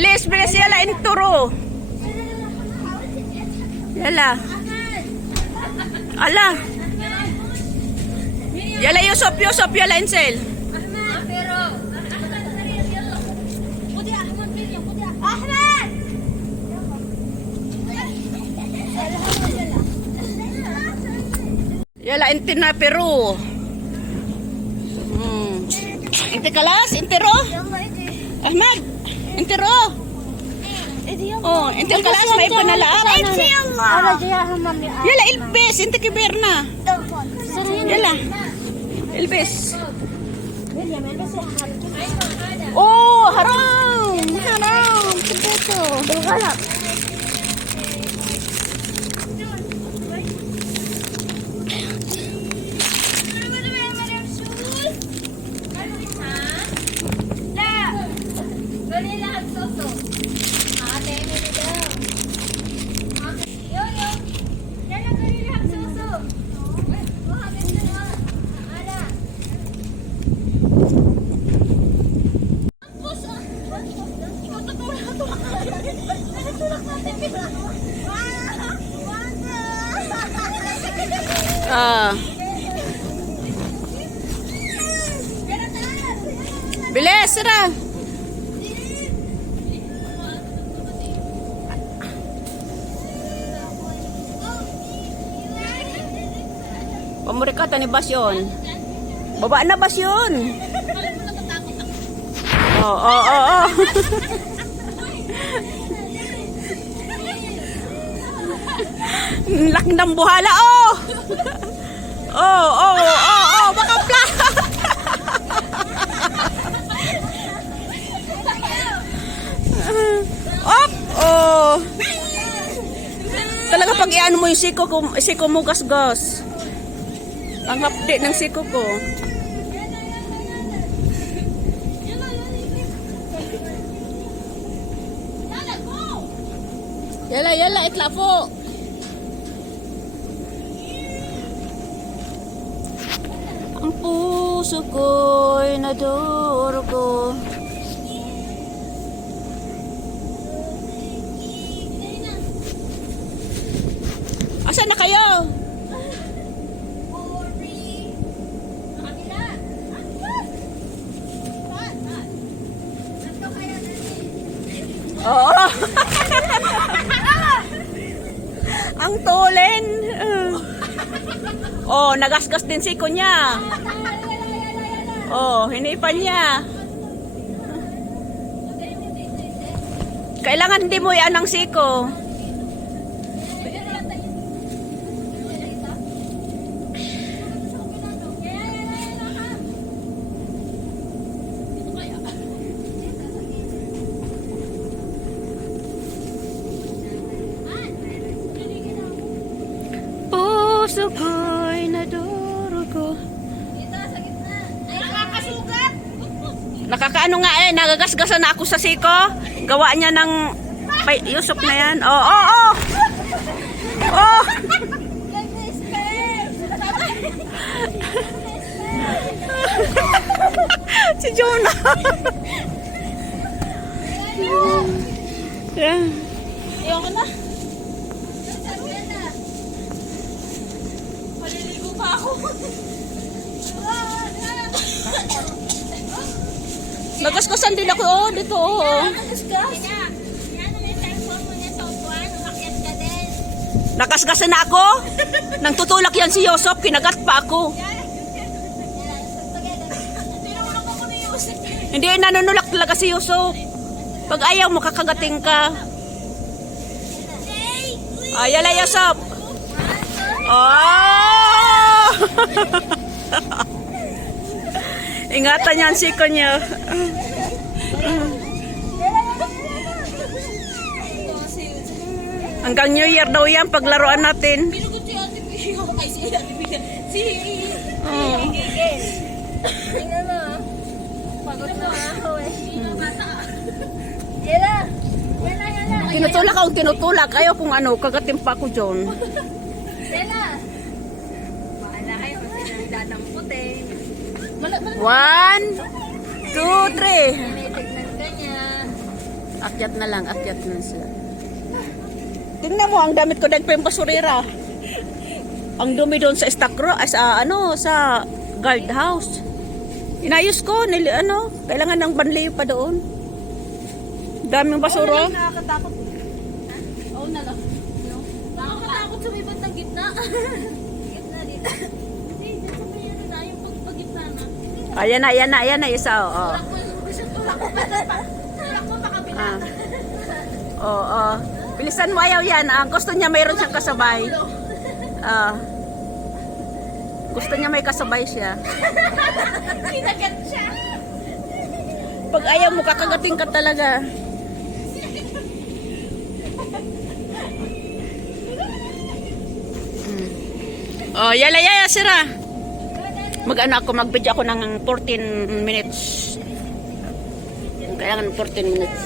Bilis, bilis, yala, inturo. Yala. Ala. Yala, Yusop, Yusop, yala, Insel. Ahmed! Yala, inti na Peru. Hmm. Inti kalas, intiro. Ahmad, intiro. Oh, inti kalas, may panalaak. Yala, ilbes, inti kiberna. Yala. Ilbes. Oh, haram. Haram. Sebeto. Ah. Bilis, sira. Pamurikata ni Basyon. Baba na Basyon. Oo, oo, oo. Laki ng buhala, oh! Oh, oh, oh, oh, baka pla. Op, oh. Talaga pag iano mo yung siko ko, siko mo gasgas. Ang hapdi ng siko ko. Yala, yala, itla po. Ang puso ko'y nadurgo. Asa na kayo? Oo. Ang tulen. Oh, nagasgas din siko niya. Oh, hinipan niya. Kailangan hindi mo yan ang siko. Puso ko'y Nakakaano nga eh, nagagasgasan na ako sa siko. Gawa niya ng pay, yusok na yan. Oh, oh, oh! Oh! si Jonah. yeah. Ayoko na. Maliligo pa ako. Nagasgasan din ako oh, dito oh. Nagasgasan na ako. Nang tutulak yan si Yosop, kinagat pa ako. Hindi, nanunulak talaga si Yusuf. Pag ayaw mo, kakagating ka. Ayala, Yusuf. Oh! Ingatan niya ang siko niya. Hanggang New Year daw yan, paglaruan natin. Oh. Eh. Tinutulak akong tinutulak. Ayaw kung ano, kagating pa ako dyan. Yela. Bahala kayo kasi One, two, three. Akyat na lang, akyat na siya. Tingnan mo, ang damit ko dagpa yung basurira. Ang dumi doon sa ay, sa ano, sa guard house. Inayos ko, nili, ano, kailangan ng banlayo pa doon. Daming basura. Nakakatakot. Oo na lang. Nakakatakot sa may bandang gitna. gitna dito. Hindi, dyan sa may ano na, yung pagpagitna na. Ayan na, ayan na, ayan na, isa, pa kabila. Ah. Oo, oo. Bilisan mo, ayaw yan. Ang gusto niya mayroon siyang kasabay. Ah. gusto niya may kasabay siya. Kinagat siya. Pag ayaw mo, kakagating ka talaga. Mm. Oh, yala yala sira. Mag-ano ako, mag-video ako ng 14 minutes. Kailangan 14 minutes.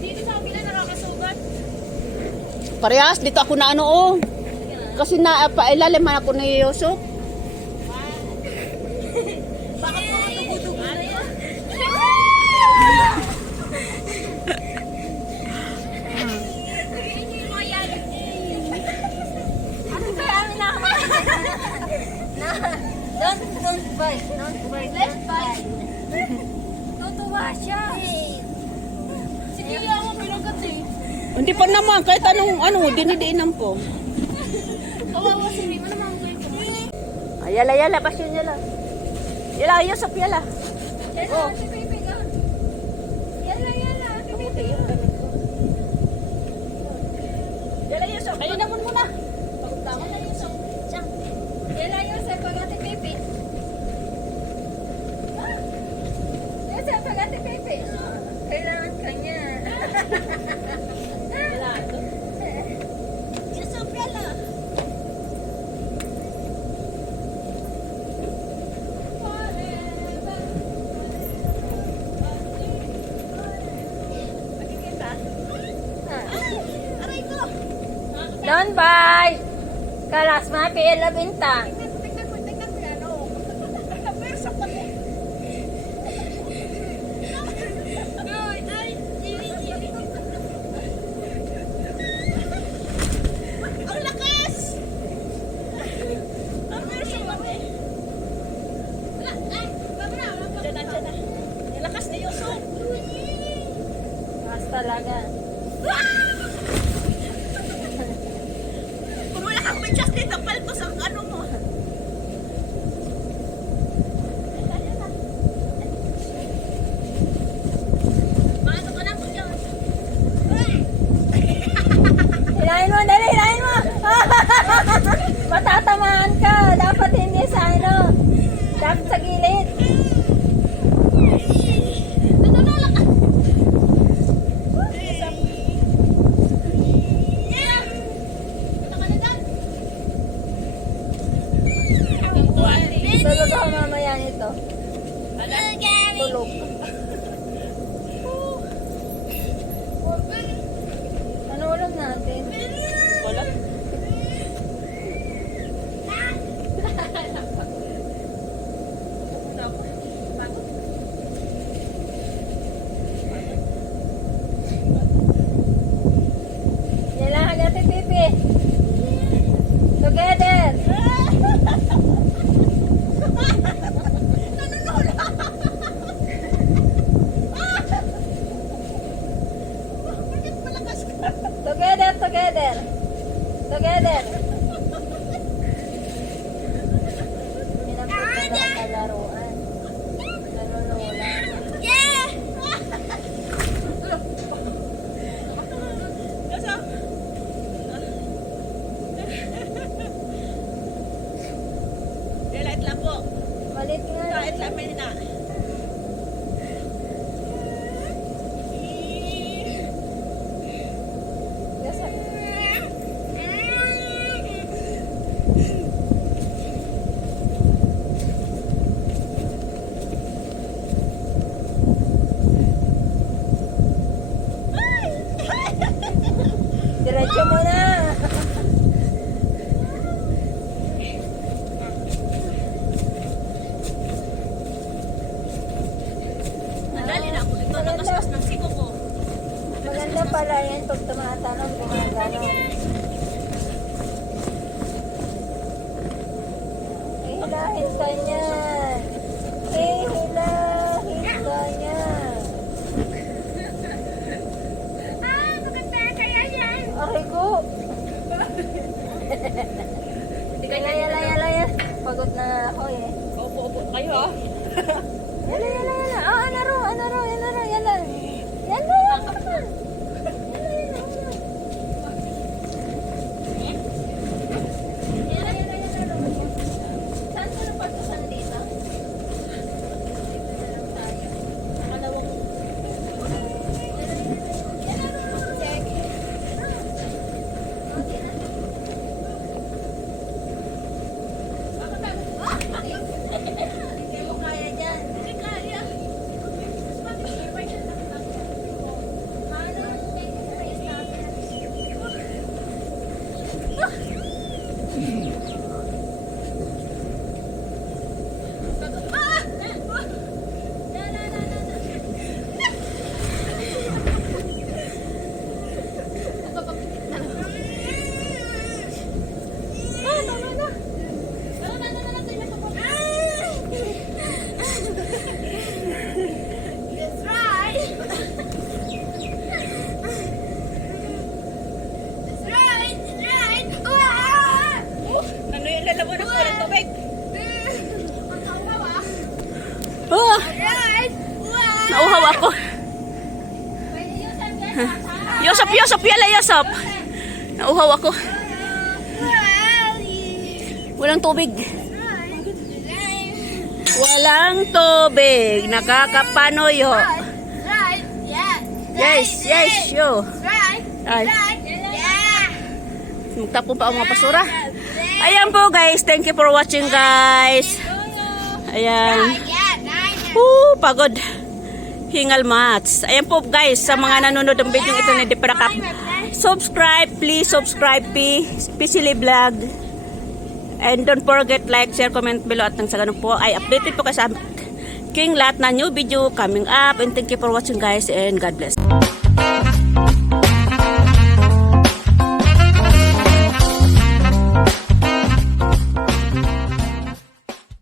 Dito sa kabila nakakasugat. Parehas, dito ako na ano oh. Kasi na pailaliman ako ni Yusuf. Bakit mga dugo-dugo na yan? Ano ba ang Don't, don't bite. Don't bite. Let's bite. Tutuwa siya. Sige, ako pinagat eh. Hindi pa naman, kahit anong ano, dinidiinan po. Kawawa si Rima naman ko. Ah, yala yala, pasyon yala. Yala, Yusuf yala. Yala, Oh. si Pepe ka. Yala, yala, si Pepe ka. Yala Yusuf, kayo na muna. Yala, Yusuf. Siya. Yala, Yusuf, pag ate Pepe. Ah! Yusuf, pag ate Pepe. Kailangan ka niya. Yusuf, yala. Aray ko! Don't bite. Karas mapi la bintang. Tingnan mo, tingnan mo yan, oh. Napersa pa mo. Ay, ay, iwi, iwi. Ang lakas! Na. Yung lakas Yusuf. Mas talaga. Kung wala kang medyas dito, palto sa ano mo. Maano ka na po dyan? Hilahin mo, dali, hilahin mo. Matatamaan ka. Dapat hindi sa ano. Dapat sa gilid. Nanunulak ka. Punta ka na dyan. Tulog ako mamaya nito. Tulog. Ano ulam natin? Wala. Yan lang agad pipi. Together. Together, together. Together. Pinapunta sa kalaruan. Nanunula. Yeah! Yala, itla po. Malit nga. Kahit lamin na. Nauhaw ako. Walang tubig. Walang tubig. Nakakapanoyo. Yes, yes, yo. Ay, magtapon pa ang mga basura. Ayan po guys, thank you for watching guys. Ayan. Woo, pagod. Hingal mats. Ayan po guys, sa mga nanonood ng video ito ni Diprakap. Subscribe, please subscribe, P. Pisili Vlog. And don't forget like, share, comment below at nang sa ganun po ay updated po kayo sa King lahat na new video coming up. And thank you for watching guys and God bless.